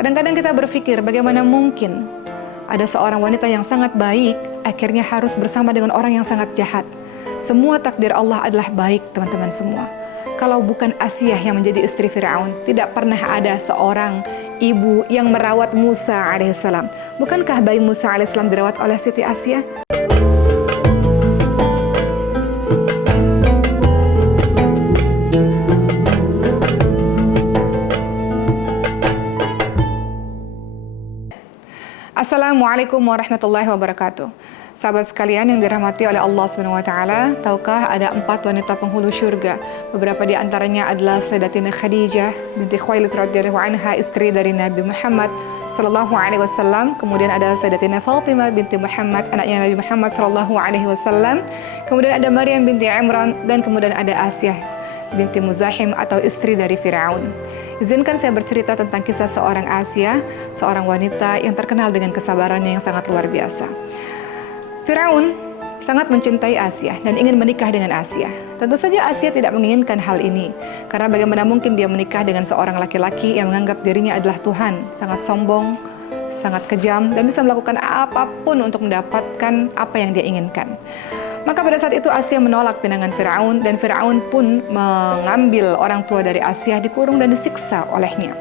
Kadang-kadang kita berpikir bagaimana mungkin ada seorang wanita yang sangat baik akhirnya harus bersama dengan orang yang sangat jahat. Semua takdir Allah adalah baik, teman-teman semua. Kalau bukan Asiyah yang menjadi istri Firaun, tidak pernah ada seorang ibu yang merawat Musa alaihissalam. Bukankah bayi Musa alaihissalam dirawat oleh Siti Asiyah? Assalamualaikum warahmatullahi wabarakatuh. Sahabat sekalian yang dirahmati oleh Allah SWT, tahukah ada 4 wanita penghulu syurga? Beberapa di antaranya adalah Sayyidatina Khadijah binti Khuwailid radhiyallahu anha, istri dari Nabi Muhammad sallallahu alaihi wasallam. Kemudian ada Sayyidatina Fatimah binti Muhammad, anaknya Nabi Muhammad sallallahu alaihi wasallam. Kemudian ada Maryam binti Imran, dan kemudian ada Asiyah binti Muzahim atau istri dari Firaun. Izinkan saya bercerita tentang kisah seorang Asiyah, seorang wanita yang terkenal dengan kesabarannya yang sangat luar biasa. Firaun sangat mencintai Asiyah dan ingin menikah dengan Asiyah. Tentu saja Asiyah tidak menginginkan hal ini, karena bagaimana mungkin dia menikah dengan seorang laki-laki yang menganggap dirinya adalah Tuhan, sangat sombong, sangat kejam, dan bisa melakukan apapun untuk mendapatkan apa yang dia inginkan. Maka pada saat itu Asiyah menolak pinangan Firaun, dan Firaun pun mengambil orang tua dari Asiyah, dikurung dan disiksa olehnya.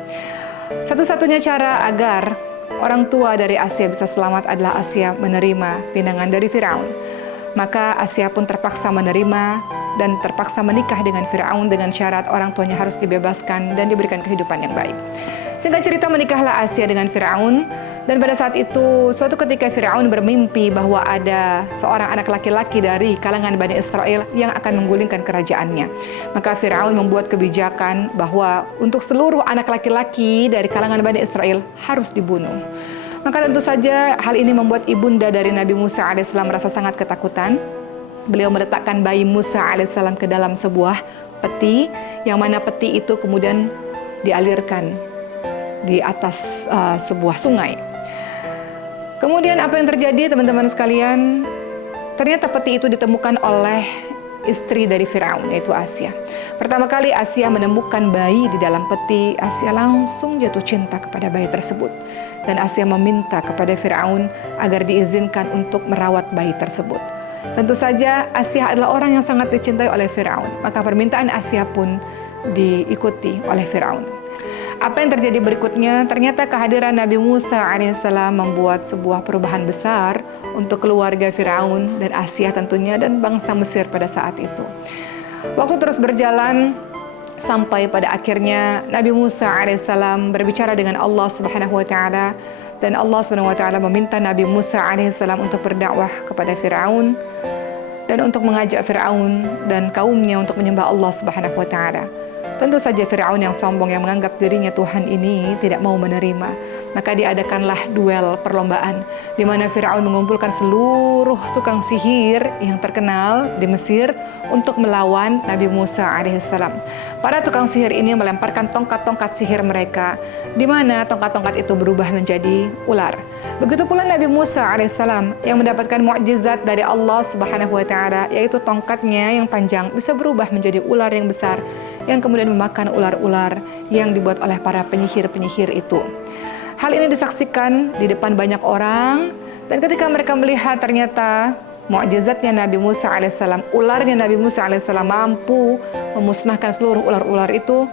Satu-satunya cara agar orang tua dari Asiyah bisa selamat adalah Asiyah menerima pinangan dari Firaun. Maka Asiyah pun terpaksa menerima dan terpaksa menikah dengan Firaun dengan syarat orang tuanya harus dibebaskan dan diberikan kehidupan yang baik. Singkat cerita, menikahlah Asiyah dengan Firaun. Dan pada saat itu, suatu ketika Firaun bermimpi bahwa ada seorang anak laki-laki dari kalangan Bani Israel yang akan menggulingkan kerajaannya. Maka Firaun membuat kebijakan bahwa untuk seluruh anak laki-laki dari kalangan Bani Israel harus dibunuh. Maka tentu saja hal ini membuat ibunda dari Nabi Musa alaihissalam merasa sangat ketakutan. Beliau meletakkan bayi Musa alaihissalam ke dalam sebuah peti, yang mana peti itu kemudian dialirkan di atas sebuah sungai. Kemudian apa yang terjadi, teman-teman sekalian? Ternyata peti itu ditemukan oleh istri dari Firaun, yaitu Asiyah. Pertama kali Asiyah menemukan bayi di dalam peti, Asiyah langsung jatuh cinta kepada bayi tersebut. Dan Asiyah meminta kepada Firaun agar diizinkan untuk merawat bayi tersebut. Tentu saja Asiyah adalah orang yang sangat dicintai oleh Firaun. Maka permintaan Asiyah pun diikuti oleh Firaun. Apa yang terjadi berikutnya? Ternyata kehadiran Nabi Musa alaihissalam membuat sebuah perubahan besar untuk keluarga Firaun dan Asiyah tentunya, dan bangsa Mesir pada saat itu. Waktu terus berjalan sampai pada akhirnya Nabi Musa alaihissalam berbicara dengan Allah Subhanahu wa taala, dan Allah Subhanahu wa taala meminta Nabi Musa alaihissalam untuk berdakwah kepada Firaun dan untuk mengajak Firaun dan kaumnya untuk menyembah Allah Subhanahu wa taala. Tentu saja Firaun yang sombong, yang menganggap dirinya Tuhan ini tidak mau menerima. Maka diadakanlah duel perlombaan, di mana Firaun mengumpulkan seluruh tukang sihir yang terkenal di Mesir untuk melawan Nabi Musa alaihissalam. Para tukang sihir ini melemparkan tongkat-tongkat sihir mereka, di mana tongkat-tongkat itu berubah menjadi ular. Begitu pula Nabi Musa alaihissalam yang mendapatkan mukjizat dari Allah Subhanahu wa taala, yaitu tongkatnya yang panjang bisa berubah menjadi ular yang besar, yang kemudian memakan ular-ular yang dibuat oleh para penyihir-penyihir itu. Hal ini disaksikan di depan banyak orang, dan ketika mereka melihat ternyata mukjizatnya Nabi Musa alaihissalam, ularnya Nabi Musa alaihissalam mampu memusnahkan seluruh ular-ular itu,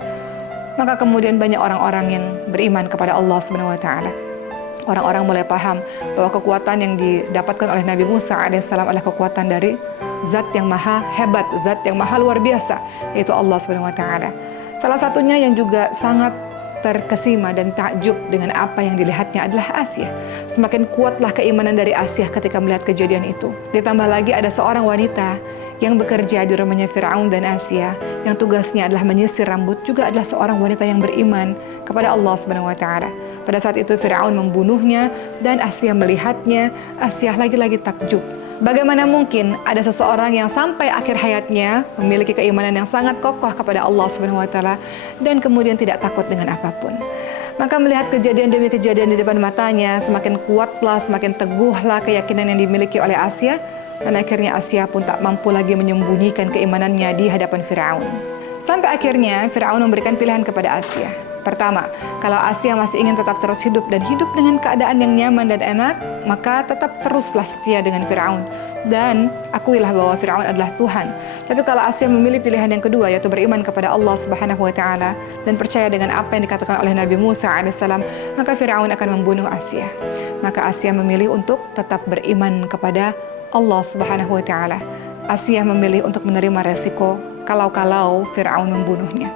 maka kemudian banyak orang-orang yang beriman kepada Allah Subhanahu wa taala. Orang-orang mulai paham bahwa kekuatan yang didapatkan oleh Nabi Musa alaihissalam adalah kekuatan dari Zat yang maha hebat, Zat yang maha luar biasa, yaitu Allah Subhanahu wa taala. Salah satunya yang juga sangat terkesima dan takjub dengan apa yang dilihatnya adalah Asiyah. Semakin kuatlah keimanan dari Asiyah ketika melihat kejadian itu. Ditambah lagi ada seorang wanita yang bekerja di rumahnya Firaun dan Asiyah, yang tugasnya adalah menyisir rambut, juga adalah seorang wanita yang beriman kepada Allah Subhanahu wa taala. Pada saat itu Firaun membunuhnya, dan Asiyah melihatnya. Asiyah lagi-lagi takjub. Bagaimana mungkin ada seseorang yang sampai akhir hayatnya memiliki keimanan yang sangat kokoh kepada Allah Subhanahu wa taala dan kemudian tidak takut dengan apapun. Maka melihat kejadian demi kejadian di depan matanya, semakin kuatlah, semakin teguhlah keyakinan yang dimiliki oleh Asiyah, dan akhirnya Asiyah pun tak mampu lagi menyembunyikan keimanannya di hadapan Firaun. Sampai akhirnya Firaun memberikan pilihan kepada Asiyah. Pertama, kalau Asia masih ingin tetap terus hidup dan hidup dengan keadaan yang nyaman dan enak, maka tetap teruslah setia dengan Fir'aun. Dan akuilah bahwa Fir'aun adalah Tuhan. Tapi kalau Asia memilih pilihan yang kedua, yaitu beriman kepada Allah Subhanahu wa Ta'ala dan percaya dengan apa yang dikatakan oleh Nabi Musa alaihissalam, maka Fir'aun akan membunuh Asia. Maka Asia memilih untuk tetap beriman kepada Allah Subhanahu wa Ta'ala. Asia memilih untuk menerima resiko kalau Fir'aun membunuhnya.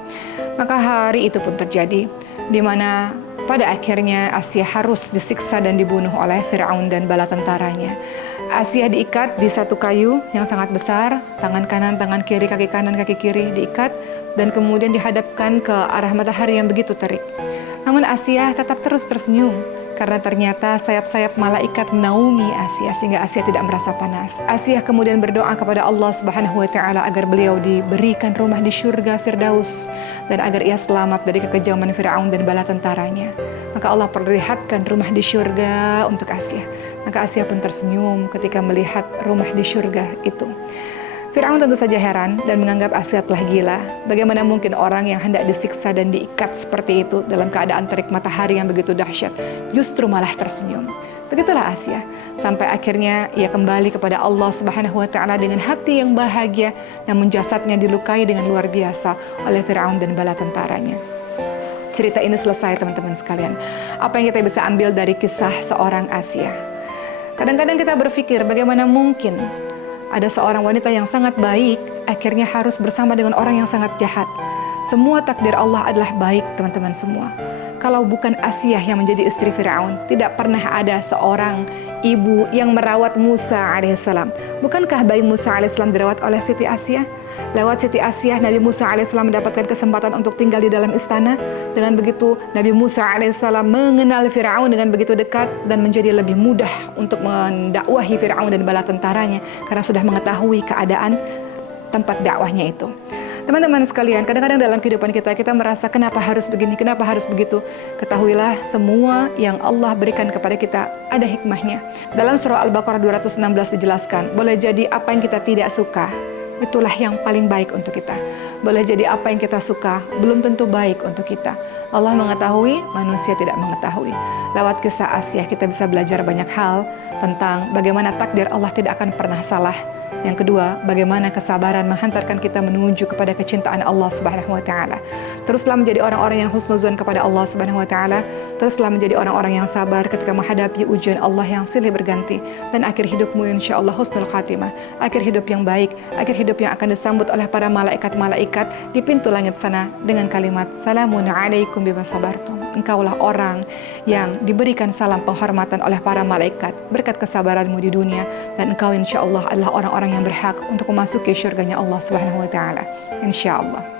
Maka hari itu pun terjadi, di mana pada akhirnya Asia harus disiksa dan dibunuh oleh Fir'aun dan bala tentaranya. Asia diikat di satu kayu yang sangat besar, tangan kanan, tangan kiri, kaki kanan, kaki kiri diikat, dan kemudian dihadapkan ke arah matahari yang begitu terik. Namun Asia tetap terus tersenyum, karena ternyata sayap-sayap malaikat menaungi Asia sehingga Asia tidak merasa panas. Asia kemudian berdoa kepada Allah Subhanahu wa Ta'ala agar beliau diberikan rumah di syurga Firdaus dan agar ia selamat dari kekejaman Fir'aun dan bala tentaranya. Maka Allah perlihatkan rumah di syurga untuk Asia. Maka Asia pun tersenyum ketika melihat rumah di syurga itu. Fir'aun tentu saja heran dan menganggap Asia telah gila. Bagaimana mungkin orang yang hendak disiksa dan diikat seperti itu dalam keadaan terik matahari yang begitu dahsyat, justru malah tersenyum. Begitulah Asia, sampai akhirnya ia kembali kepada Allah Subhanahu wa Ta'ala dengan hati yang bahagia, namun jasadnya dilukai dengan luar biasa oleh Fir'aun dan bala tentaranya. Cerita ini selesai, teman-teman sekalian. Apa yang kita bisa ambil dari kisah seorang Asia? Kadang-kadang kita berpikir bagaimana mungkin ada seorang wanita yang sangat baik akhirnya harus bersama dengan orang yang sangat jahat. Semua takdir Allah adalah baik, teman-teman semua. Kalau bukan Asia yang menjadi istri Fir'aun, tidak pernah ada seorang ibu yang merawat Musa alaihissalam. Bukankah bayi Musa alaihissalam dirawat oleh Siti Asia? Lewat Siti Asia, Nabi Musa alaihissalam mendapatkan kesempatan untuk tinggal di dalam istana. Dengan begitu, Nabi Musa alaihissalam mengenal Fir'aun dengan begitu dekat dan menjadi lebih mudah untuk mendakwahi Fir'aun dan bala tentaranya karena sudah mengetahui keadaan tempat dakwahnya itu. Teman-teman sekalian, kadang-kadang dalam kehidupan kita merasa kenapa harus begini, kenapa harus begitu. Ketahuilah semua yang Allah berikan kepada kita ada hikmahnya. Dalam surah Al-Baqarah 216 dijelaskan, boleh jadi apa yang kita tidak suka, itulah yang paling baik untuk kita. Boleh jadi apa yang kita suka, belum tentu baik untuk kita. Allah mengetahui, manusia tidak mengetahui. Lewat kisah Asia kita bisa belajar banyak hal tentang bagaimana takdir Allah tidak akan pernah salah. Yang kedua, bagaimana kesabaran menghantarkan kita menuju kepada kecintaan Allah Subhanahu wa Ta'ala. Teruslah menjadi orang-orang yang husnuzon kepada Allah Subhanahu wa Ta'ala. Teruslah menjadi orang-orang yang sabar ketika menghadapi ujian Allah yang silih berganti. Dan akhir hidupmu insya Allah husnul khatimah. Akhir hidup yang baik, akhir hidup yang akan disambut oleh para malaikat-malaikat di pintu langit sana dengan kalimat Salamun alaikum bima sabartum. Engkaulah orang yang diberikan salam penghormatan oleh para malaikat berkat kesabaranmu di dunia, dan engkau insya Allah adalah orang-orang yang berhak untuk memasuki syurganya Allah Subhanahu wa Ta'ala. Insya Allah.